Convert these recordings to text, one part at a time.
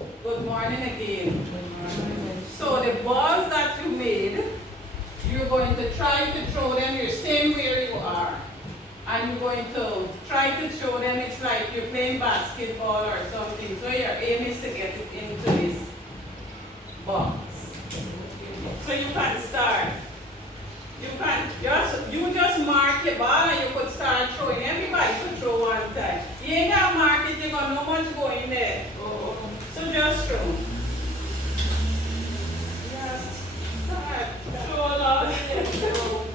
Good morning again. So the balls that you made, you're going to try to throw them, you're staying where you are. And you're going to try to throw them, it's like you're playing basketball or something. So your aim is to get it into this box. So you can start. You just mark your ball and you could start throwing. Everybody could throw one time. You ain't got to mark it, you got no much going there. So just throw. Just start. Throw along. Throw.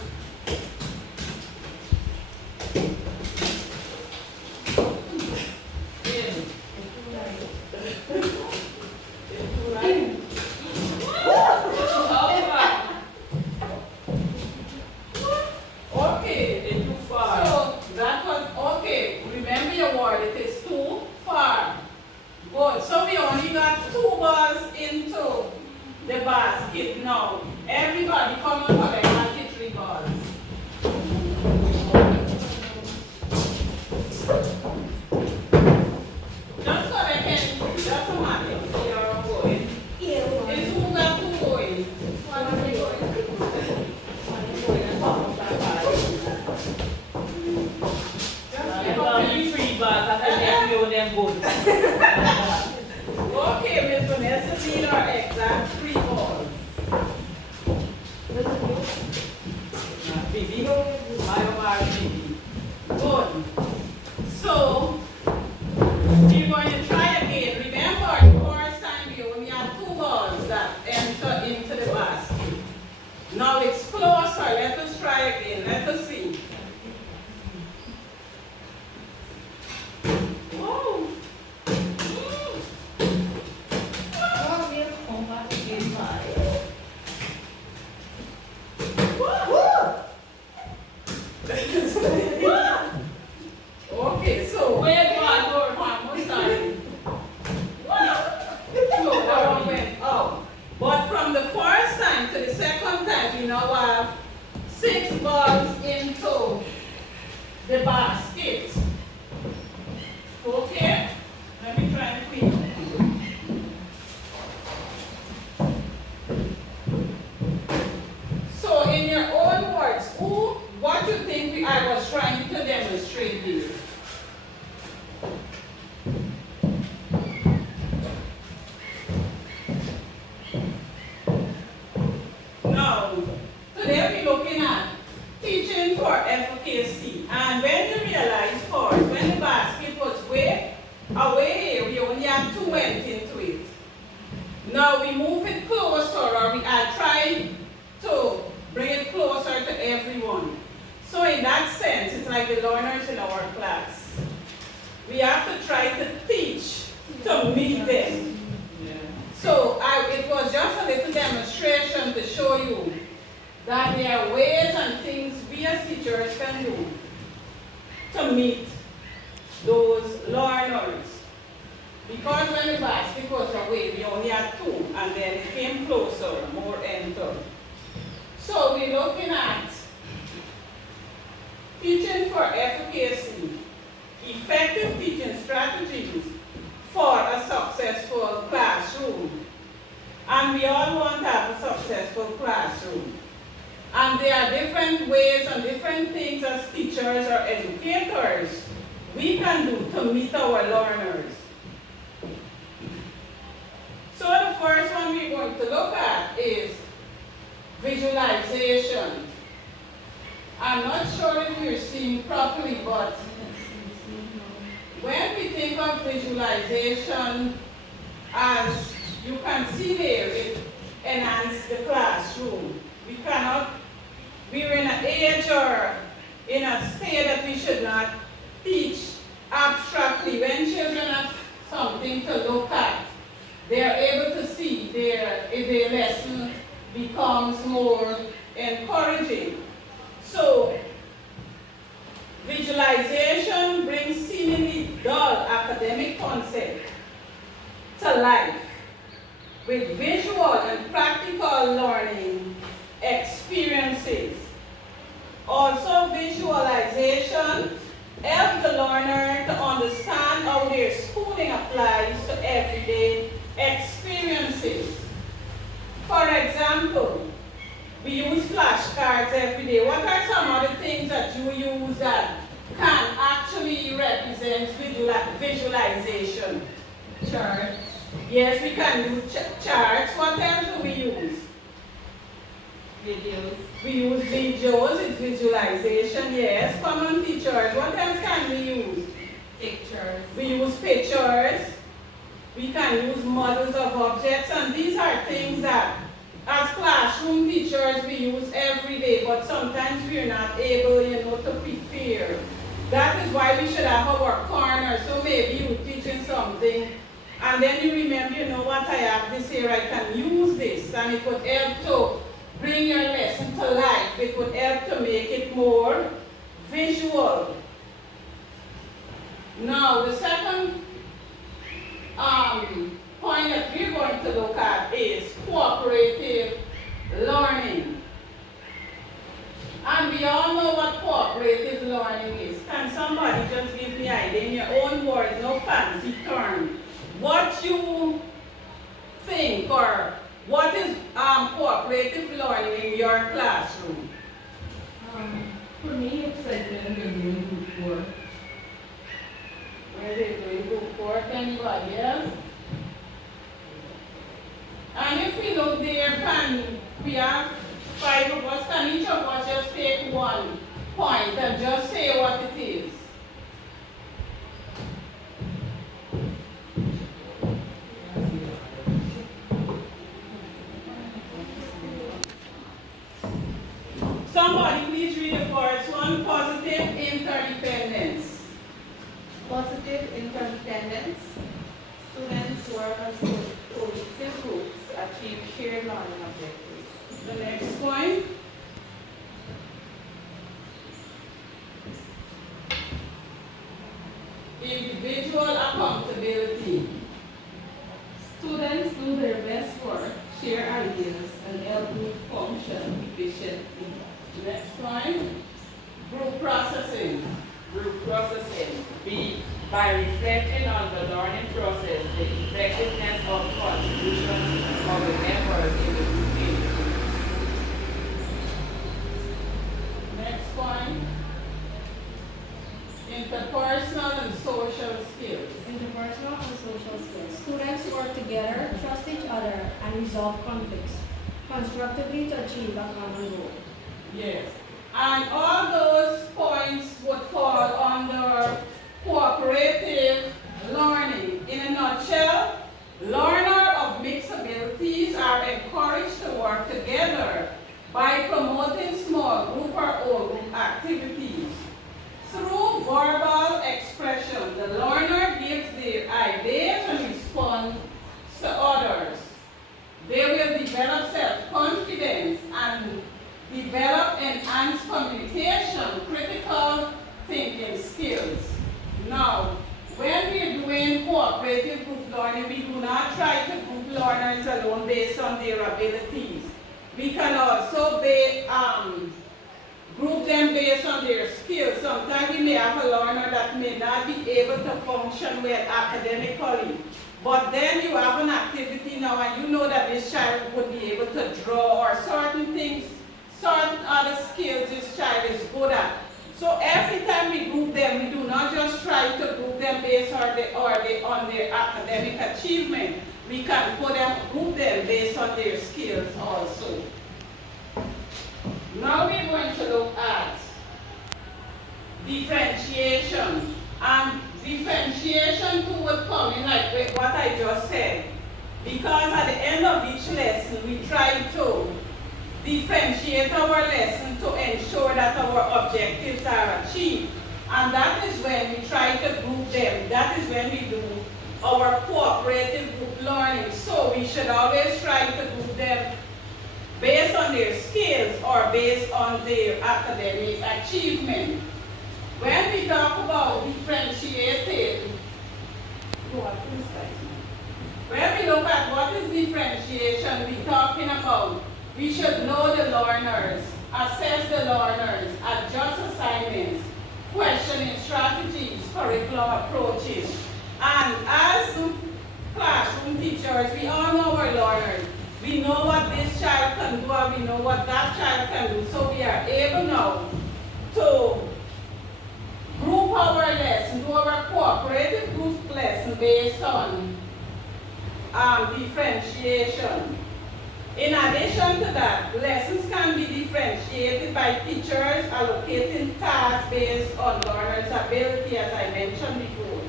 So we only got 2 balls into the basket now. Everybody come and collect 93 balls. Just collect it. Doesn't matter. You're going. It's who got 2 going. Okay, Miss Vanessa, these are exact 3 balls. Good. So, we're going to try again. Remember, the first time we only had 2 balls that enter into the basket. Now it's closer. Let us try again. Let us see. Okay, so where do I go one more time? So that one went out. But from the first time to the second time, we now have 6 balls into the basket. Okay? Let me try and clean it. So in your own words, what you think I was trying to demonstrate here? Now, today we're looking at teaching for efficacy. And when you realize first, when the basket was way away here, we only had 2 went into it. Now we move it closer, or I try to bring it closer to everyone. So in that sense, it's like the learners in our class. We have to try to teach to meet them. So it was just a little demonstration to show you that there are ways and things we as teachers can do to meet those learners. Because when the basket was away, we only had 2, and then it came closer, more entered. So we're looking at teaching for efficacy, effective teaching strategies for a successful classroom. And we all want to have a successful classroom. And there are different ways and different things as teachers or educators we can do to meet our learners. So the first one we're going to look at is visualization. I'm not sure if you're seeing properly, but when we think of visualization, as you can see there, it enhances the classroom. We're in an age or in a state that we should not teach abstractly. When children have something to look at, they are able to see their lesson becomes more encouraging. So, visualization brings seemingly dull academic concepts to life with visual and practical learning experiences. Also, visualization helps the learner to understand how their schooling applies to everyday example, we use flashcards every day. What are some of the things that you use that can actually represent visualization? Charts. Yes, we can use charts. What else do we use? Videos. We use videos, it's visualization, yes. Common features. What else can we use? Pictures. We use pictures. We can use models of objects, and these are things that as classroom teachers we use every day, but sometimes we are not able, to prepare. That is why we should have our corner. So maybe you're teaching something, and then you remember, what, I have this here, I can use this, and it would help to bring your lesson to life. It would help to make it more visual. Now, the second point that we're going to look at is cooperative learning. And we all know what cooperative learning is. Can somebody just give me an idea in your own words, no fancy term, what you think, or what is cooperative learning in your classroom? For me, it's like when they're doing group work. Where they're doing group work, anybody else? And if we look there, we have 5 of us, can each of us just take one point and just say what it is? Somebody please read the first one, positive interdependence. Positive interdependence. Students work as cohesive groups, achieve shared learning objectives. The next point. Individual accountability. Students do their best work, share ideas, and help group function efficiently. Next point. Group processing. Group processing. B. By reflecting on the learning process, the effectiveness of contributions of the members in the group unit. Next point. Interpersonal and social skills. Interpersonal and social skills. Students work together, trust each other, and resolve conflicts constructively to achieve a common goal. Yes. And all those points would fall under cooperative learning. In a nutshell, learners of mixed abilities are encouraged to work together by promoting small group or whole group activities. Through verbal expression, the learner gives their ideas and responds to others. They will develop self-confidence and develop enhanced communication, critical thinking skills. Now, when we're doing cooperative group learning, we do not try to group learners alone based on their abilities. We can also group them based on their skills. Sometimes we may have a learner that may not be able to function well academically, but then you have an activity now and you know that this child would be able to draw or certain things, certain other skills this child is good at. So every time we group them, we do not just try to group them based on their academic achievement. We can group them based on their skills also. Now we're going to look at differentiation. And differentiation too would come in like what I just said. Because at the end of each lesson, we try to differentiate our lesson to ensure that our objectives are achieved. And that is when we try to group them. That is when we do our cooperative group learning. So we should always try to group them based on their skills or based on their academic achievement. When we talk about differentiated, when we look at what is differentiation, we're talking about we should know the learners, assess the learners, adjust assignments, questioning strategies, curriculum approaches. And as classroom teachers, we all know our learners. We know what this child can do and we know what that child can do. So we are able now to group our lesson, do our cooperative group lesson based on differentiation. In addition to that, lessons can be differentiated by teachers allocating tasks based on learners' ability, as I mentioned before,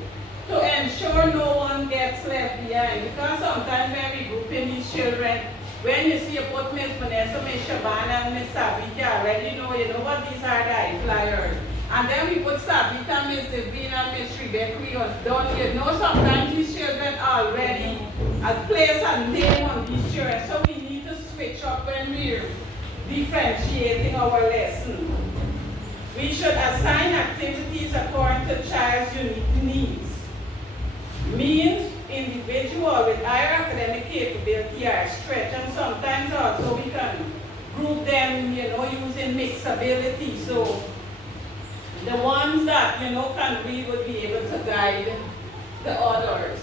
to ensure no one gets left behind. Because sometimes when we group in these children, when you see you put Miss Vanessa, Miss Shabana, and Miss Savita, already you know what these are, the high flyers. And then we put Savita, Miss Davina, Miss Rebecca, we was done. You know sometimes these children already place a name on these children. So we need to switch up when we're differentiating our lesson. We should assign activities according to child's unique needs. Means individual with higher academic capability are stretched, and sometimes also we can group them, using mixed ability. So the ones that, can read would be able to guide the others.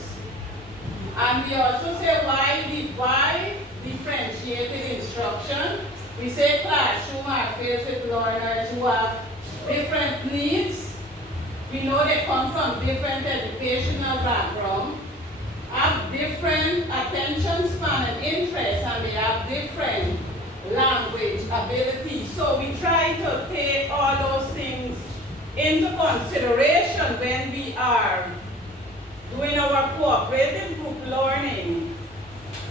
And we also say why differentiated instruction. We say classroom are filled with learners who have different needs. We know they come from different educational backgrounds, have different attention span and interests, and they have different language abilities. So we try to take all those things into consideration when we are doing our cooperative group learning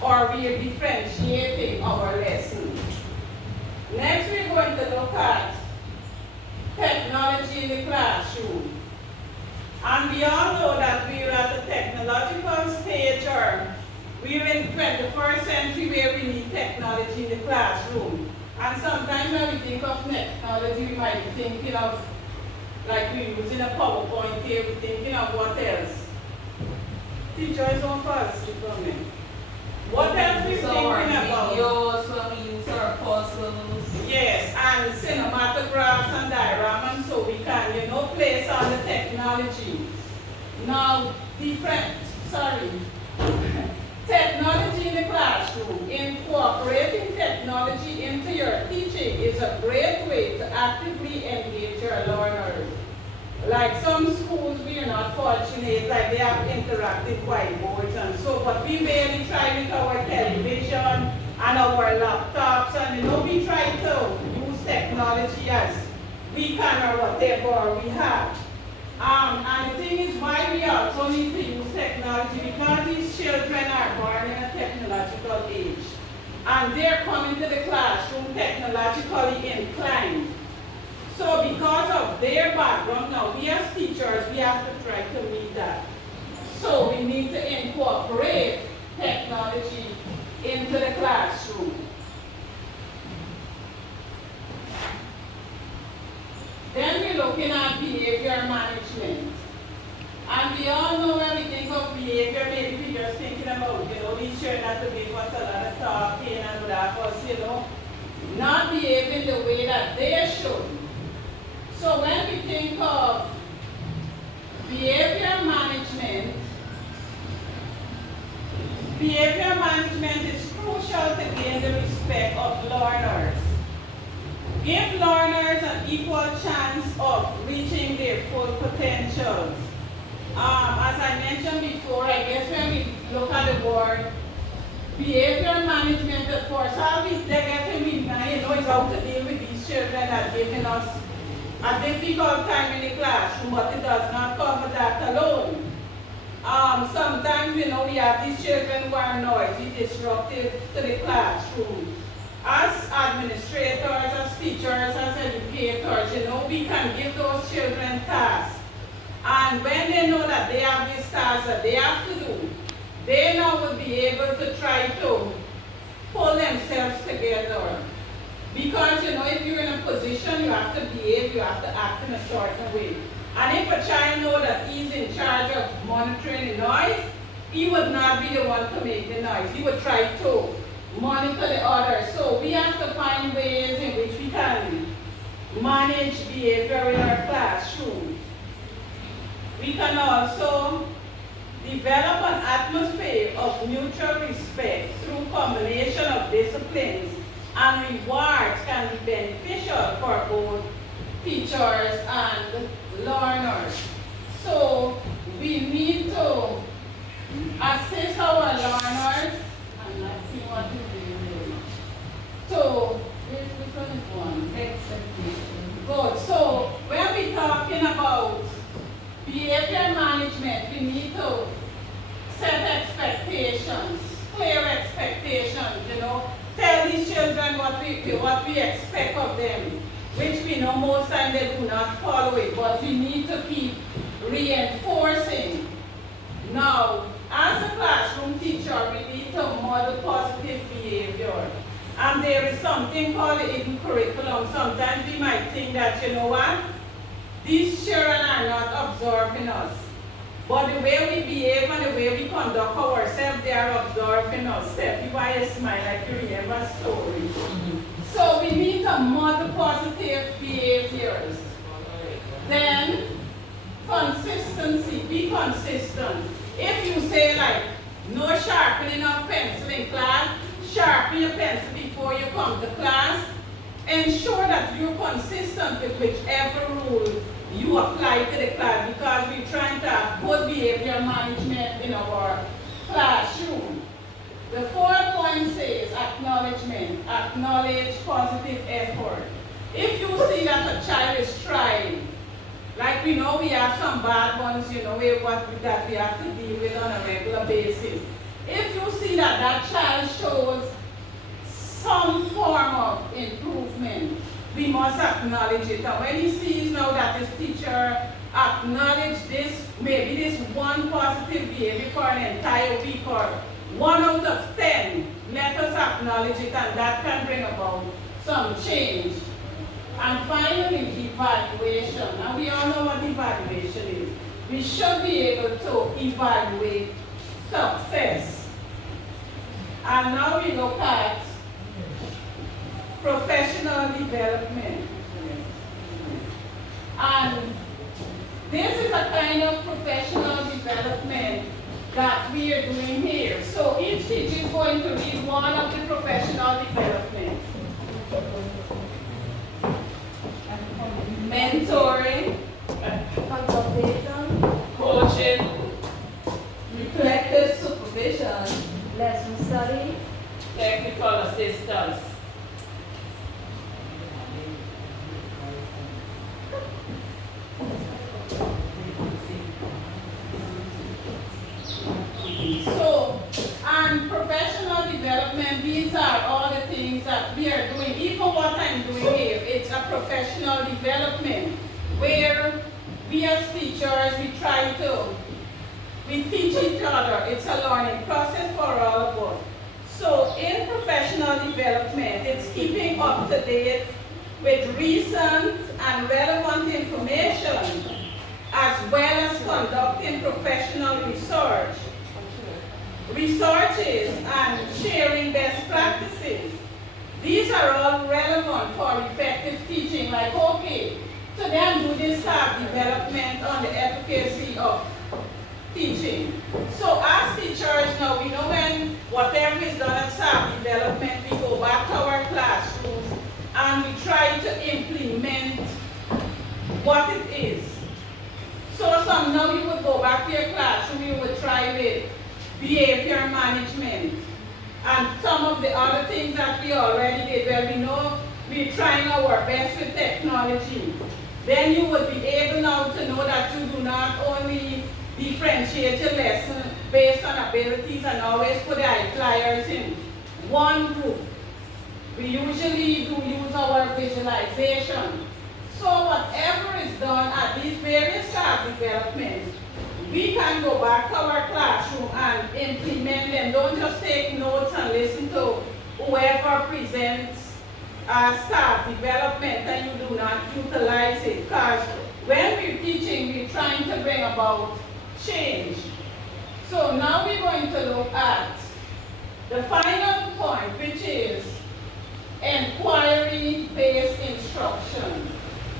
or we are differentiating our lessons. Next, we're going to look at technology in the classroom. And we all know that we're at a technological stage, or we're in 21st century where we need technology in the classroom. And sometimes when we think of technology, we might be thinking of, like we're using a PowerPoint here, we're thinking of what else? Teachers don't fall asleep on me. What else we thinking about? Videos, when we use our puzzles. Yes, and cinematographs and dioramas, so we can, place on the technology. Now, technology in the classroom. Incorporating technology into your teaching is a great way to actively engage your learners. Like some schools, we are not fortunate, like they have interactive whiteboards and so, but we really try with our television and our laptops, and we try to use technology as we can or whatever we have. And the thing is why we also need to use technology, because these children are born in a technological age. And they're coming to the classroom technologically inclined. So because of their background, now we as teachers, we have to try to meet that. So we need to incorporate technology into the classroom. Then we're looking at behavior management. And we all know when we think of behavior, maybe we're just thinking about, these children have to be for a lot of talking and that for, not behaving the way that they should. So when we think of behavior management is crucial to gain the respect of learners. Give learners an equal chance of reaching their full potentials. As I mentioned before, I guess when we look at the word behavior management, of course, how we get to is how to deal with these children that are giving us a difficult time in the classroom, but it does not cover that alone. Sometimes, we have these children who are noisy, disruptive to the classroom. As administrators, as teachers, as educators, we can give those children tasks. And when they know that they have these tasks that they have to do, they now will be able to try to pull themselves together. Because, if you're in a position, you have to behave, you have to act in a certain way. And if a child knows that he's in charge of monitoring the noise, he would not be the one to make the noise. He would try to monitor the others. So we have to find ways in which we can manage behavior in our classroom. We can also develop an atmosphere of mutual respect through combination of disciplines and rewards can be beneficial for both teachers and learners. So we need to assist our learners, and let's see what we do. So, here's the first one, expectation. Good. So when we're talking about behavior management, we need to set expectations, clear expectations, tell these children what we expect of them, which we know most times they do not follow it, but we need to keep reinforcing. Now, as a classroom teacher, we need to model positive behavior. And there is something called the hidden curriculum. Sometimes we might think that, you know what, these children are not observing us. But the way we behave and the way we conduct ourselves, they are observing us. Steffi, why you smile like you remember a story? So we need to model positive behaviors. Then, consistency, be consistent. If you say like, no sharpening of pencil in class, sharpen your pencil before you come to class, ensure that you're consistent with whichever rule you apply to the class, because we're trying to have good behavior management in our classroom. The fourth point says acknowledgement. Acknowledge positive effort. If you see that a child is trying, like we know we have some bad ones, that we have to deal with on a regular basis. If you see that that child shows some form of improvement, we must acknowledge it. And when he sees now that his teacher acknowledged this, maybe this one positive behavior for an entire week or 1 out of 10, let us acknowledge it, and that can bring about some change. And finally, evaluation. Now we all know what evaluation is. We should be able to evaluate success. And now we look at professional development. And this is a kind of professional development that we are doing here. So each teacher is going to read one of the professional development. Mentoring, consultation, Coaching, reflective supervision, lesson study, technical assistance. So, and professional development, these are all the things that we are doing. Even what I'm doing here, it's a professional development where we as teachers, we teach each other. It's a learning process for all of us. So in professional development, it's keeping up to date with recent and relevant information, as well as conducting professional research. Researches and sharing best practices. These are all relevant for effective teaching, like, okay, today I'm doing this staff development on the efficacy of teaching. So as teachers now, we know when whatever is done at staff development, we go back to our classrooms and we try to implement what it is. So now you would go back to your classroom, you would try with behavior management, and some of the other things that we already did, where we know we're trying our best with technology. Then you would be able now to know that you do not only differentiate your lesson based on abilities and always put the high flyers in one group. We usually do use our visualization. So whatever is done at these various staff developments, we can go back to our classroom and implement them. Don't just take notes and listen to whoever presents staff development and you do not utilize it. Because when we're teaching, we're trying to bring about change. So now we're going to look at the final point, which is inquiry-based instruction.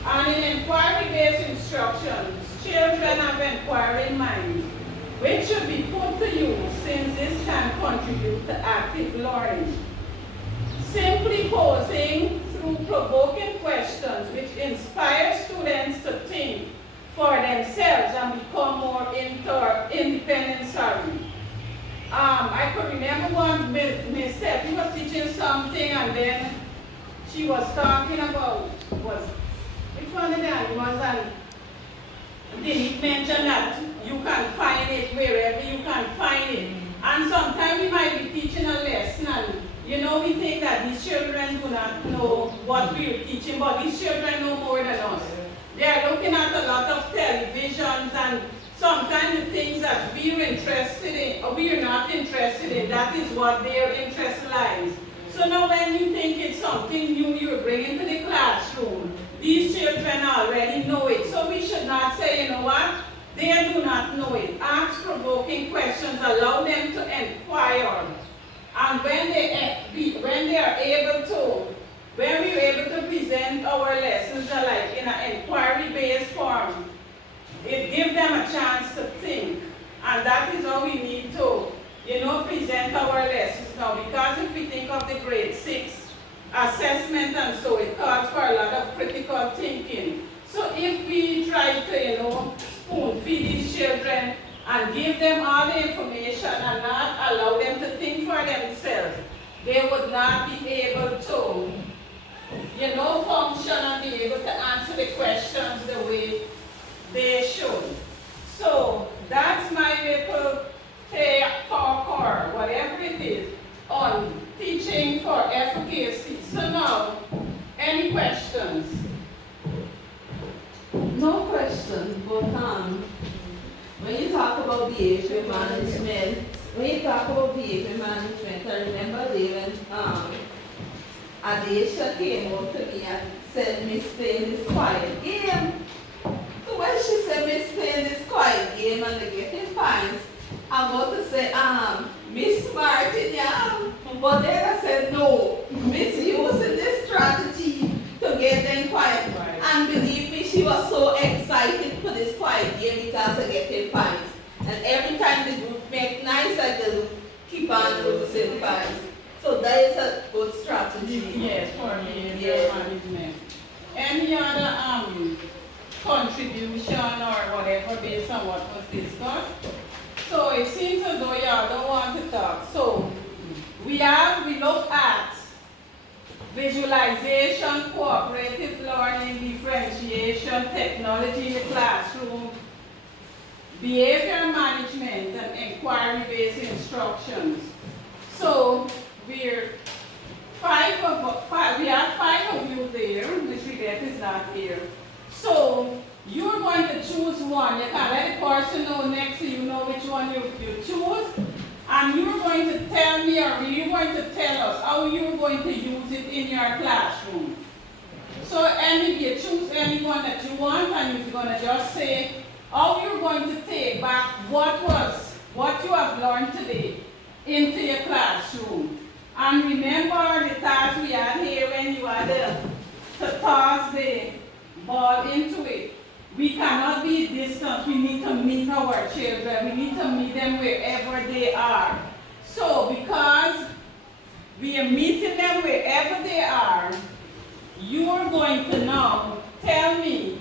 And in inquiry-based instruction, children have inquiring minds, which should be put to use since this can contribute to active learning. posing through provoking questions which inspire students to think for themselves and become more independent. I could remember one Miss Steffi was teaching something, and then she was talking about which one of the animals, and they mentioned that you can find it wherever you can find it. And sometimes we might be teaching a lesson, and we think that these children do not know what we're teaching, but these children know more than us. They are looking at a lot of televisions, and sometimes the things that we're interested in, or we're not interested in, that is what their interest lies. So now when you think it's something new you're bringing to the classroom, these children already know it. So we should not say, you know what, they do not know it. Ask provoking questions, allow them to inquire. And when we're able to present our lessons like in an inquiry-based form, it gives them a chance to think. And that is how we need to, present our lessons now. Because if we think of the grade 6 assessment and so, it calls for a lot of critical thinking. So if we try to, spoon feed these children and give them all the information and not allow them to think for themselves, they would not be able to, function and be able to answer the questions the way they should. So that's my little talk, or whatever it is, on teaching for efficacy. So now, any questions? No question, but when you talk about behavior management, I remember David, Adesha came up to me and said, Miss Payne is quiet game. So when she said Miss Payne is quiet game and they getting points, I'm about to say, Miss Martin, yeah. But then I said, no, Miss using this strategy to get them quiet. Right. And believe me, she was so excited for this quiet game because I getting points. And every time the group make nice, I will keep on losing points. So that is a good strategy. Yes, for behavior management. Any other contribution or whatever based on what was discussed? So it seems as though y'all don't want to talk. So we look at visualization, cooperative learning, differentiation, technology in the classroom, behavior management, and inquiry-based instructions. So we have 5 of you there. Ms. Rebecca is not here. So you're going to choose one. You can let the person know next to you know which one you choose. And you're going to tell me, or you're going to tell us how you're going to use it in your classroom. So you choose anyone that you want, and you're going to just say how you're going to take back what you have learned today into your classroom. And remember the task we had here when you had to toss the ball into it. We cannot be distant. We need to meet our children. We need to meet them wherever they are. So because we are meeting them wherever they are, you are going to now tell me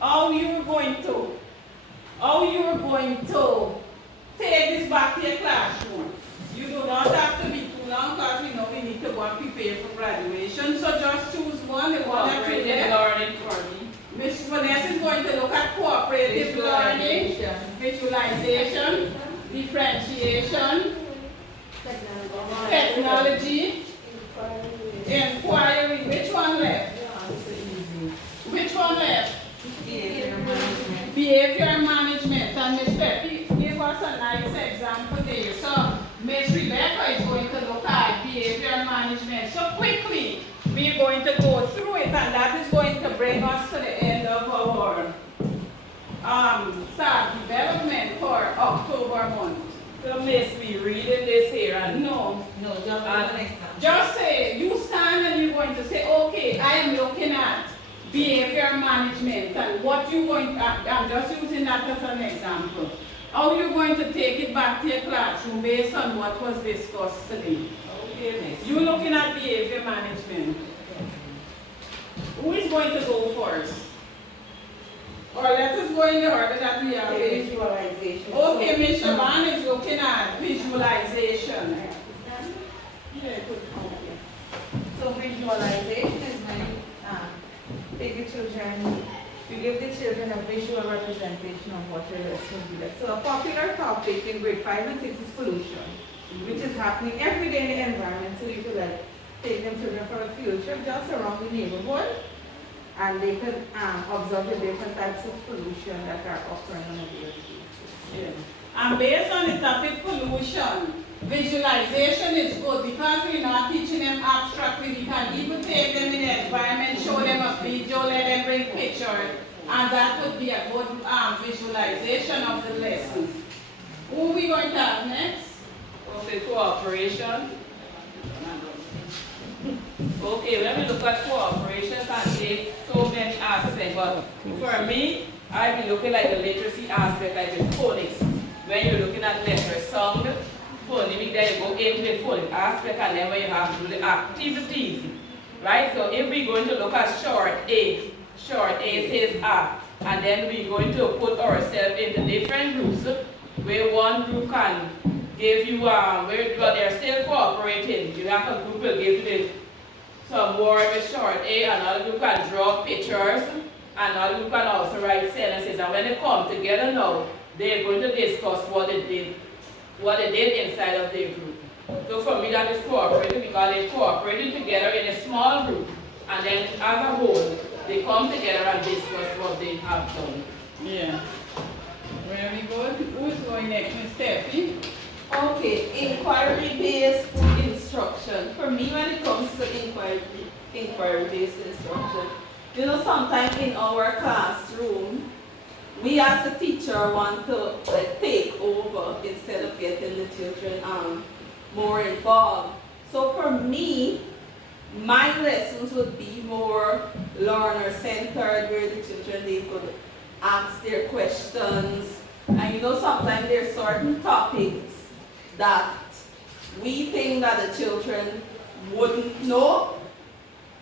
how you're going to take this back to your classroom. You do not have to be too long because we know we need to go and prepare for graduation. So just choose one, the one that you get. Learning for me. Ms. Vanessa is going to look at cooperative learning, visualization, differentiation, technology, inquiry. Which one left? Which one left? Behavior management. And Ms. Peppy gave us a nice example there. So Ms. Rebecca is going to look at behavior management. So quickly, we're going to go through it, and that is going to bring us to the end of our staff development for October month. So Miss, we reading this here and No, just an example. just say, you stand and you're going to say, okay, I am looking at behavior management, and what you're going to, I'm just using that as an example. How are you going to take it back to your classroom based on what was discussed today? Okay, miss. You're looking at behavior management. Who is going to go first? Or let us go in the order that we are in. Visualization. Okay, Ms. Shaban is looking at visualization. So visualization is when take the children, you give the children a visual representation of what your lesson will be like. So a popular topic in grade 5 and 6 is pollution, which is happening every day in the environment. So you could like take them children for a field trip just around the neighborhood, and they could observe the different types of pollution that are occurring on a daily basis. Yeah. And based on the topic pollution, visualization is good because we're not teaching them abstractly. We can even take them in the environment, show them a video, let them bring pictures, and that would be a good visualization of the lessons. Who are we going to have next? Okay, cooperation. Okay, when we look at cooperation, can take so many aspects, but for me, I be looking at the literacy aspect, like the phonics. When you're looking at letter sound, phonemic, then you go into the phonic aspect, and then when you have to do the activities, right? So if we're going to look at short A says A, and then we're going to put ourselves into different groups, where one group can give you, where they're still cooperating. You have a group will give you some word with short A, another group can draw pictures, another group can also write sentences, and when they come together now, they're going to discuss what they did inside of their group. So for me that is cooperating because they're cooperating together in a small group, and then as a whole, they come together and discuss what they have done. Yeah. Very good. Who's going next, Ms. Steffi? Okay, inquiry-based instruction. For me, when it comes to inquiry-based instruction, you know, sometimes in our classroom, we as a teacher want to like take over instead of getting the children more involved. So for me, my lessons would be more learner-centered, where the children, they could ask their questions. And you know, sometimes there are certain topics that we think that the children wouldn't know.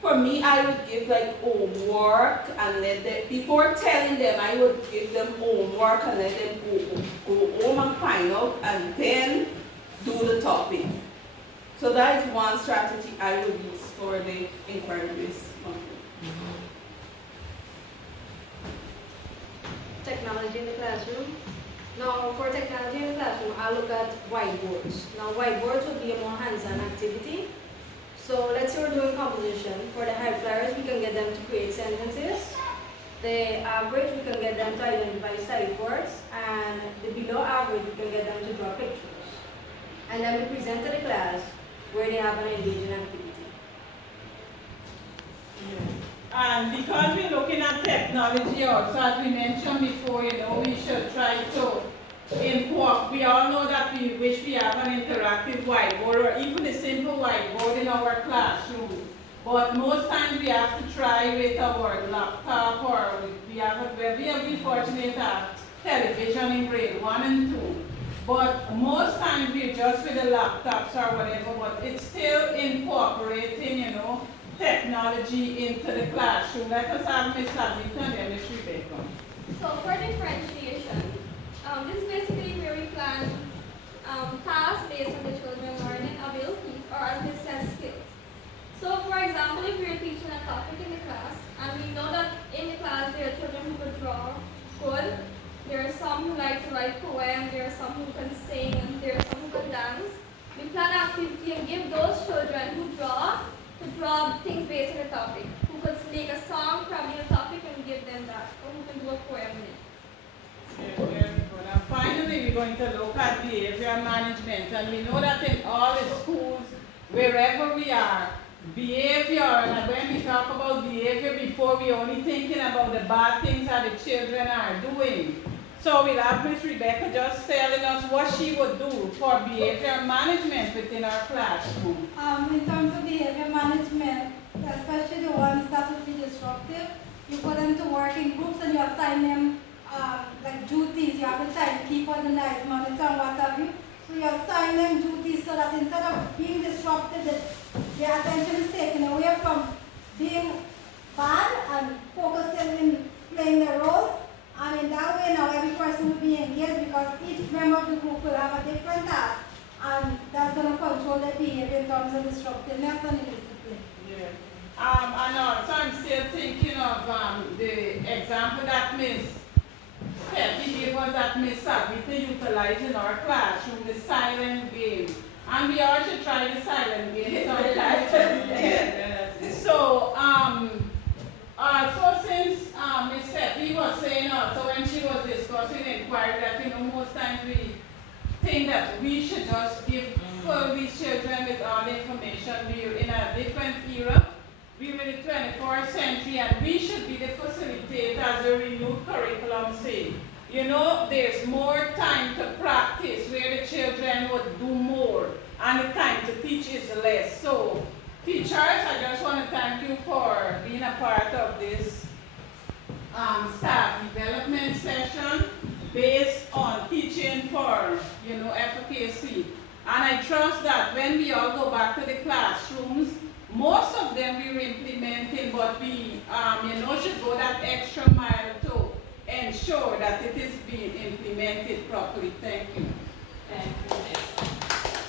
For me, I would give like homework and let them, before telling them, I would give them homework and let them go home and find out and then do the topic. So that is one strategy I would use for the inquiry-based content. Technology in the classroom. Now, for technology in the classroom, I look at whiteboards. Now, whiteboards would be a more hands-on activity. So let's say we're doing composition. For the high flyers, we can get them to create sentences. The average, we can get them to identify sight words. And the below average, we can get them to draw pictures. And then we present to the class where they have an engaging activity. And because we're looking at technology also, as we mentioned before, you know, we should try to incorporate. We all know that we wish we have an interactive whiteboard or even a simple whiteboard in our classroom. But most times we have to try with our laptop, or we have been fortunate to have television in grade 1 and 2. But most times we're just with the laptops or whatever, but it's still incorporating, you know, technology into the classroom. Let us have Ms. Savita and Ms. Rebecca. So for differentiation, this is basically where we plan tasks based on the children's learning abilities or as business skills. So for example, if we're teaching a topic in the class, and we know that in the class there are children who could draw good, there are some who like to write poems, there are some who can sing, and there are some who can dance, we plan an activity and give those children who draw to draw things based on the topic, who could make a song probably on the topic and give them that, or who can do a poem in it. Very good. And finally, we're going to look at behavior management. And we know that in all the schools, wherever we are, behavior, and when we talk about behavior before, we're only thinking about the bad things that the children are doing. So we'll have Ms. Rebecca just telling us what she would do for behavior management within our classroom. In terms of behavior management, especially the ones that would be disruptive, you put them to work in groups and you assign them like duties, you have the timekeeper, the night monitor, and what have you. So you assign them duties so that instead of being disrupted, their attention is taken away from being bad and focusing in playing their roles. And in that way now every person will be engaged because each member of the group will have a different task. And that's going to control their behavior in terms of disruptiveness and indiscipline. Yeah. And also I'm still thinking of the example that Miss Steffi gave us that Miss Savita utilized in our classroom, the silent game. And we all should try the silent game sometimes. So, so since Miss Steffi was saying also when she was discussing inquiry that most times we think that we should just give full these children with all the information. We're in a different era. We're in the 21st century and we should be the facilitator as a renewed curriculum say. There's more time to practice where the children would do more and the time to teach is less. So teachers, I just want to thank you for being a part of this staff development session based on teaching for, efficacy. And I trust that when we all go back to the classrooms, most of them we were implementing, but we, should go that extra mile to ensure that it is being implemented properly. Thank you.